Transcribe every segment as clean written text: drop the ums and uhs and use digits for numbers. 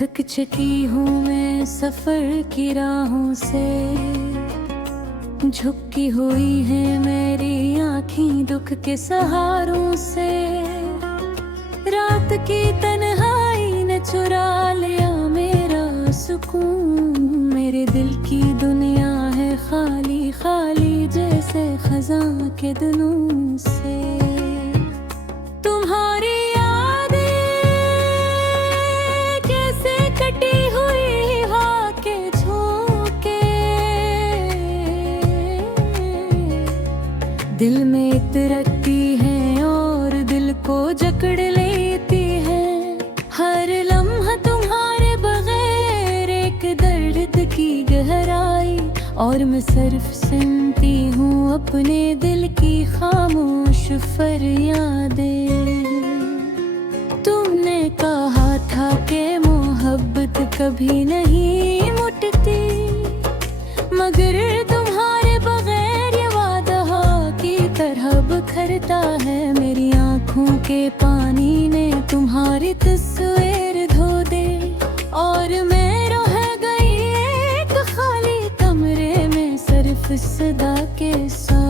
थक चुकी हूँ मैं सफर की राहों से, झुकी हुई है मेरी आँखें दुख के सहारों से। रात की तन्हाई ने चुरा लिया मेरा सुकून, मेरे दिल की दुनिया है खाली खाली जैसे खजां के दिनों से। तुम्हारी यादें कैसे कटी हुई हवा के झोंके, दिल में इतरती हैं और दिल को जकड़ लेती है। हर लम्हा तुम्हारे बगैर एक दर्द की गहराई, और मैं सिर्फ सुनती हूँ अपने दिल की खामोश फरियादें। तुमने कहा था कि मोहब्बत कभी नहीं मुटती, मगर तुम्हारे बगैर ये वादा की तरह बिखरता है। मेरी आँखों के पानी ने तुम्हारी तस्वीर धो दे, और मैं रह गई एक खाली कमरे में सिर्फ सदा के साथ।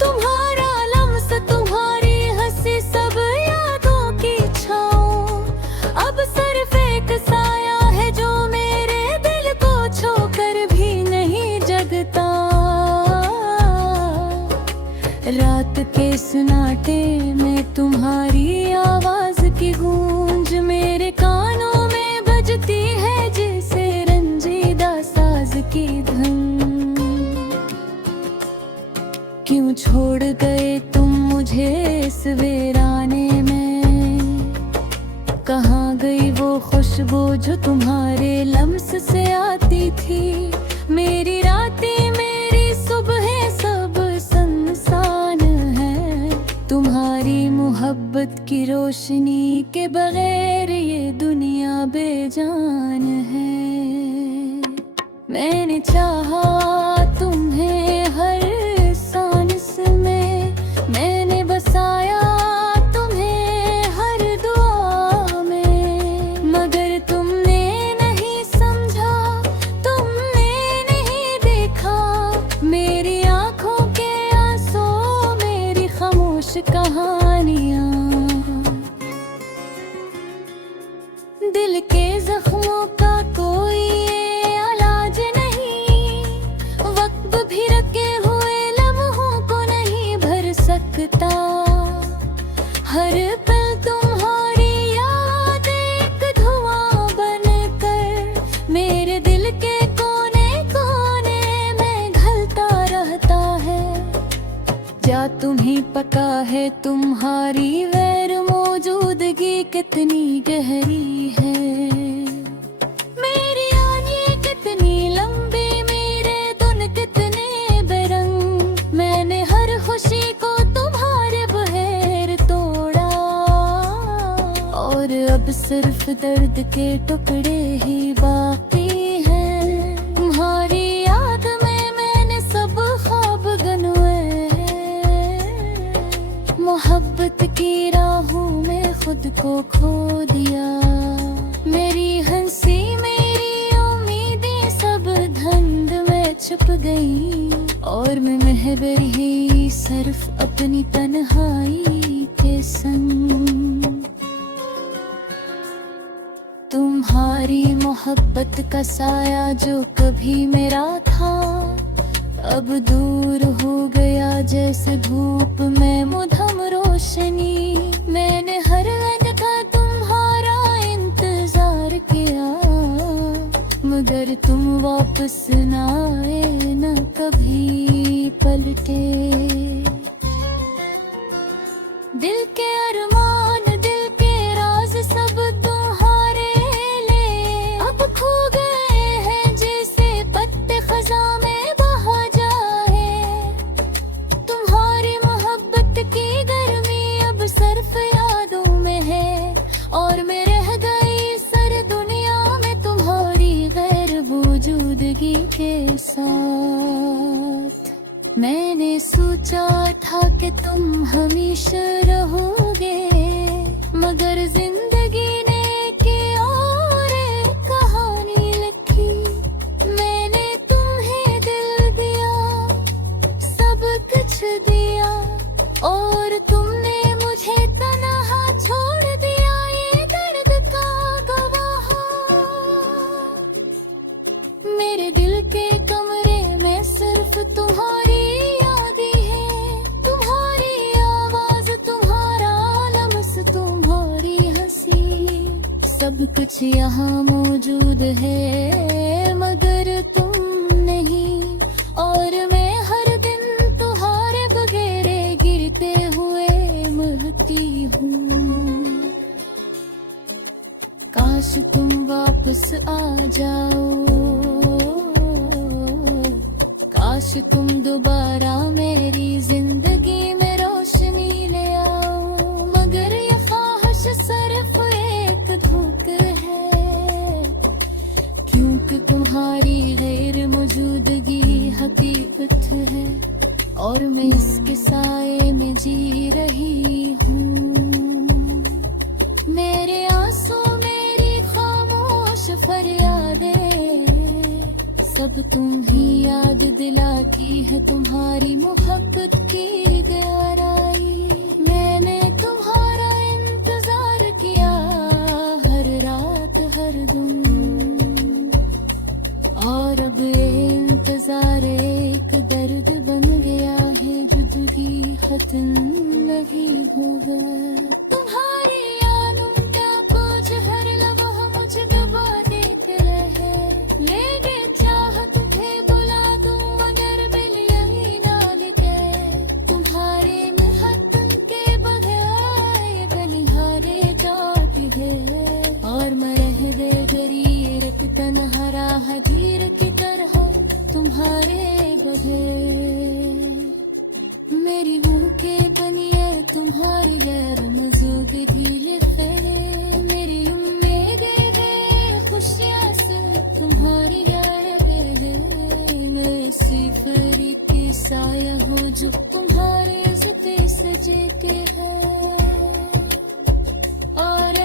तुम्हारा लम्स, तुम्हारी हंसी, सब यादों की छाँव, अब सिर्फ एक साया है जो मेरे दिल को छोकर भी नहीं जगता। रात के सन्नाटे में तुम्हारी आवाज की गूंज मेरे कानों में बजती है जैसे रंजीदा साज की धुन। क्यों छोड़ गए तुम मुझे इस वीराने में, कहाँ गई वो खुशबू जो तुम्हारे लम्स से आती थी। मेरी रातें मेरी सुबह सब सुनसान है, तुम्हारी मोहब्बत की रोशनी के बगैर ये दुनिया बेजान है। मैंने चाहा तुम्हें हर सांस में, मैंने बसाया तुम्हें हर दुआ में, मगर तुमने नहीं समझा, तुमने नहीं देखा मेरी आँखों के आंसू, मेरी खामोश कहानियाँ। दिल के जख्मों का कोई इलाज नहीं, वक्त भी रखे हुए लम्हों को नहीं भर सकता। हर पल तुम्हारी याद एक धुआं बनकर मेरे दिल के कोने कोने में घलता रहता है। क्या तुम्हें पता है तुम्हारी गैर मौजूदगी कितनी गहरी है। मेरी आँखें कितनी लंबी, मेरे दिन कितने बेरंग, मैंने हर खुशी को तुम्हारे बगैर तोड़ा, और अब सिर्फ दर्द के टुकड़े ही बाकी हैं। तुम्हारी याद में मैंने सब ख्वाब गंवाए, मोहब्बत की राहों में खुद को खो दिया। मेरी हंसी मेरी उम्मीदें सब धुंध में छुप गई, और मैं महवर ही सिर्फ अपनी तन्हाई के संग। तुम्हारी मोहब्बत का साया जो कभी मेरा था, अब दूर हो गया जैसे धूप में मुधम रोशनी। मैंने हर दिन का तुम्हारा इंतजार किया, मगर तुम वापस न आए, न कभी पलटे। दिल के अरमान, दिल के राज सब तुम्हारे लिए अब खो गए हैं जैसे पत्ते खज़ां में बहा जाए। तुम्हारी मोहब्बत की गर्मी अब सिर्फ यादों में है, और मैं रह गई सर दुनिया में तुम्हारी गैर मौजूदगी के साथ। मैंने सोचा था कि तुम हमेशा रहोगे, मगर जिंदगी ने क्या सब कुछ यहाँ मौजूद है मगर तुम नहीं, और मैं हर दिन तुम्हारे बगैर गिरते हुए मरती हूँ। काश तुम वापस आ जाओ, काश तुम दोबारा मेरी जिंदगी में रोशनी ले आओ। मगर ये ख्वाहिश सिर्फ एक धोख है, क्योंकि तुम्हारी गैर मौजूदगी हकीकत है और मैं इसके साए में जी रही हूँ। मेरे आंसू मेरी खामोश फरियादें सब तुम ही याद दिलाती है तुम्हारी मोहब्बत की गहराई। मैंने तुम्हारा इंतजार किया हर रात हर दिन, और अब ये इंतजार एक दर्द बन गया है, जुदगी खत्म नहीं हुआ। तुम्हारी यादों का बोझ हर लम्हा मुझे दबा देते रहे, लेके तन्हा राह धीर की तरह तुम्हारे बगैर। मेरी भूखे बनिए तुम्हारी गैर मौजूदगी लिखे, मेरी उम्मीदें गए खुशियाँ से तुम्हारी गैर है। मैं सिफरी के साया हूँ जो तुम्हारे जुते सजे के है, और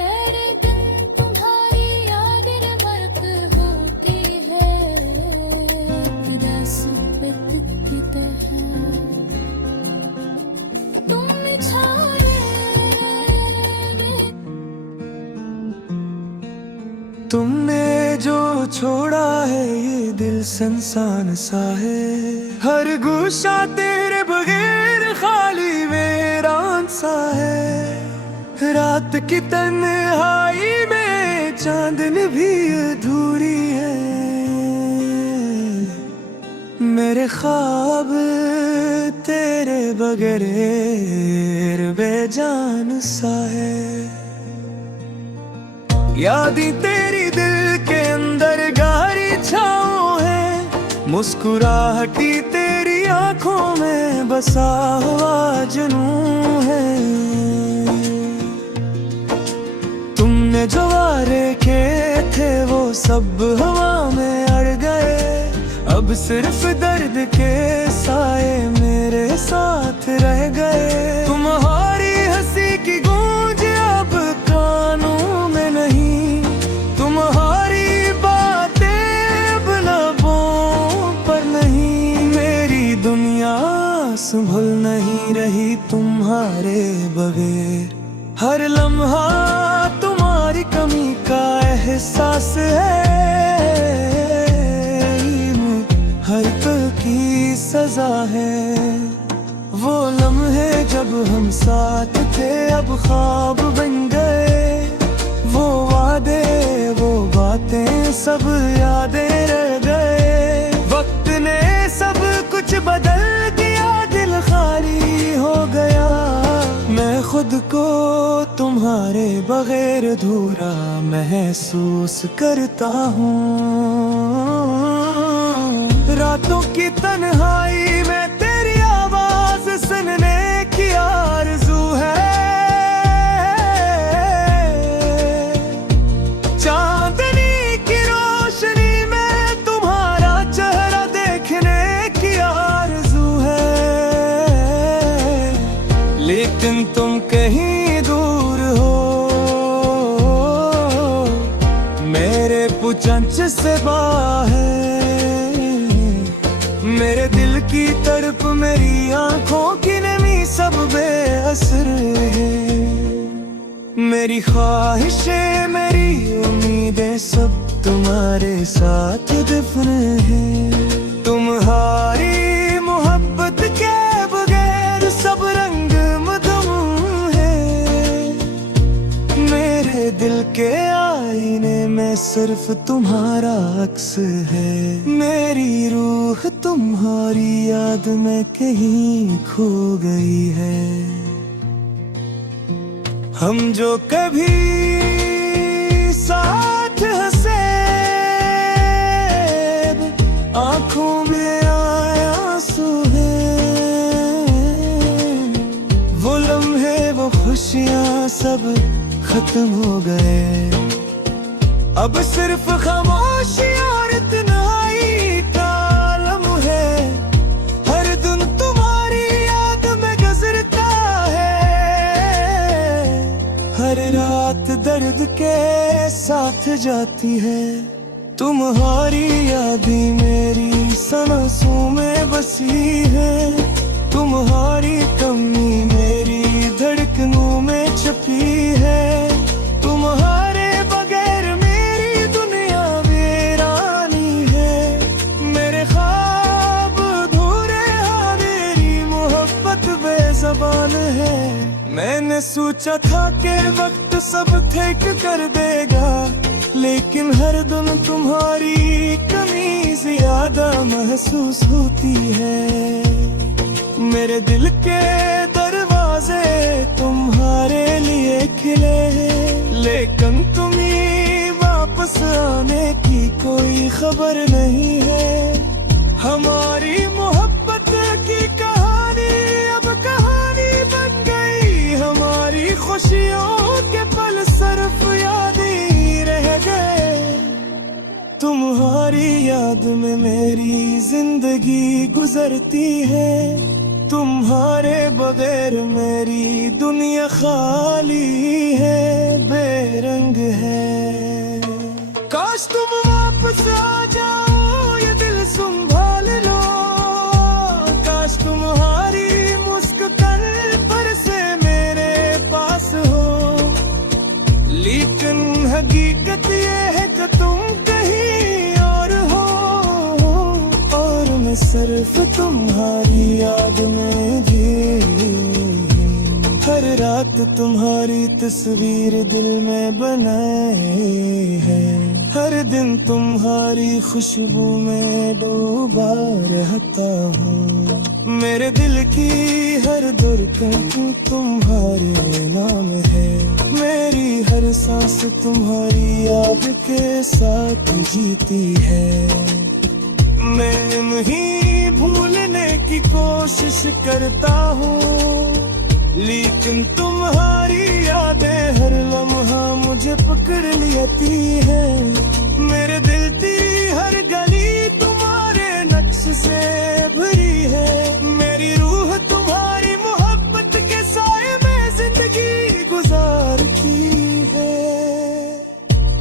तुमने जो छोड़ा है ये दिल संसान सा है, हर गुस्सा तेरे बगैर खाली वीरान सा है। रात की तन्हाई में चांदनी भी अधूरी है, मेरे ख्वाब तेरे बगैर बेजान सा है। यादें तेरी दिल के अंदर गहरी छाँव है, मुस्कुराहटी तेरी आंखों में बसा हुआ जुनून है। तुमने जो वारे किए थे वो सब हवा में अड़ गए, अब सिर्फ दर्द के साए मेरे साथ रह गए। तुम्हारी हंसी की गूंज अब कानों में नहीं, तुम्हारी बातें अब लबों पर नहीं। मेरी दुनिया संभल नहीं रही तुम्हारे बगैर, हर लम्हा तुम्हारी कमी का एहसास है। हर पल की सजा है, वो लम्हे जब हम साथ थे अब ख्वाब बन गए। वो वादे वो बातें सब यादें रह गए। वक्त ने सब कुछ बदल दिया, दिल खाली हो गया। मैं खुद को तुम्हारे बगैर अधूरा महसूस करता हूँ। रातों की तन्हाई में तेरी आवाज सुनने की आरज़ू है। चांदनी की रोशनी में तुम्हारा चेहरा देखने की आरज़ू है, लेकिन तुम कहीं दूर हो मेरे पुचंच से बाहर। मेरे दिल की तड़प मेरी आंखों की नमी सब बेअसर है। मेरी ख्वाहिशें मेरी उम्मीदें सब तुम्हारे साथ दफन है। तुम्हारी मोहब्बत के बगैर सब रंग मदम है। मेरे दिल के आईने में सिर्फ तुम्हारा अक्स है। मेरी रूह तुम्हारी याद में कहीं खो गई है। हम जो कभी साथ हंसे, आंखों में आया आंसू है। वो लम्हे वो खुशियां सब खत्म हो गए। अब सिर्फ खामोशी और तन्हाई का आलम है। हर दिन तुम्हारी याद में गुजरता है। हर रात दर्द के साथ जाती है। तुम्हारी यादें मेरी सांसों में बसी है। तुम्हारी कमी मेरी धड़कनों में छपी है। तुम्हारे बगैर मेरी दुनिया वीरानी है। मेरे ख्वाब अधूरे हैं, मेरी मोहब्बत बेज़बान है। मैंने सोचा था कि वक्त सब ठीक कर देगा, लेकिन हर दिन तुम्हारी कमी ज्यादा महसूस होती है। मेरे दिल के दरवाजे तुम्हारे लिए खिले हैं, लेकिन तुम्हें वापस आने की कोई खबर नहीं है। हमारी मोहब्बत की कहानी अब कहानी बन गई। हमारी खुशियों के पल सिर्फ याद ही रह गए। तुम्हारी याद में मेरी जिंदगी गुजरती है। तुम्हारे बगैर मेरी दुनिया खाली है, बेरंग है। काश तुम वापस आ जाओ, ये दिल संभाल लो। काश तुम्हारी मुस्कान पर से मेरे पास हो, लेकिन हकीकत ये है कि तुम कहीं और हो। और मैं सिर्फ तुम्हारी याद में जी। हर रात तुम्हारी तस्वीर दिल में बनाए है। हर दिन तुम्हारी खुशबू में डूबा रहता हूँ। मेरे दिल की हर धड़कन तुम्हारे नाम है। मेरी हर सांस तुम्हारी याद के साथ जीती है। मैं नहीं भूलने की कोशिश करता हूँ, लेकिन तुम्हारी यादें हर लम्हा मुझे पकड़ लेती है। मेरे दिल की हर गली तुम्हारे नक्श से भरी है। मेरी रूह तुम्हारी मोहब्बत के साए में जिंदगी गुजारती है।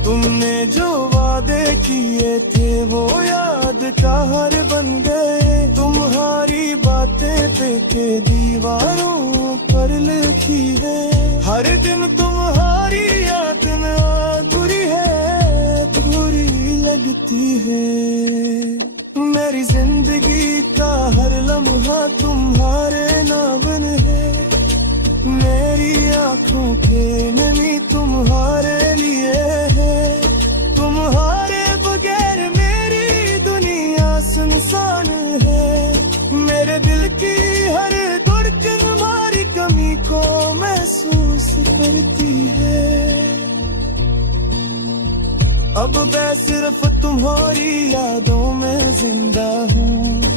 तुमने जो वादे किए थे वो यादगार बन गए। तुम्हारी बातें देखे दीवारों पर लिखी है। हर दिन तुम्हारी याद में अधूरी है, अधूरी लगती है। मेरी जिंदगी का हर लम्हा तुम्हारे नाम है। मेरी आंखों के नमी तुम्हारे लिए है। तुम्हारे बगैर मेरी दुनिया सुनसान है। मेरे दिल की हर धड़कन तुम्हारी कमी को महसूस करती है। अब मैं सिर्फ तुम्हारी यादों में जिंदा हूँ।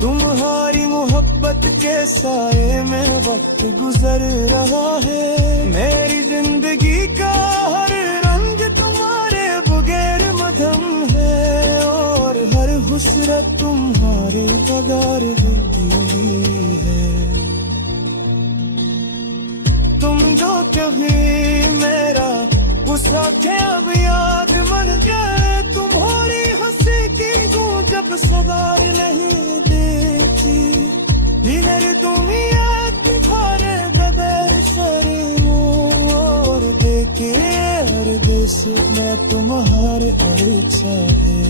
तुम्हारी मोहब्बत के साए में वक्त गुजर रहा है। मेरी जिंदगी का हर रंग तुम्हारे बगैर मधम है। और हर हुस्न तुम्हारे बगैर जिंदगी है। तुम जो कभी मेरा गुस्सा थे अब याद बन गए। तुम्हारी हंसी की गूंज जब सवार नहीं देती। निगर दुनिया तुम्हारे बगैर शरीरों और देखे हर देश में तुम्हारे हर इच्छा है।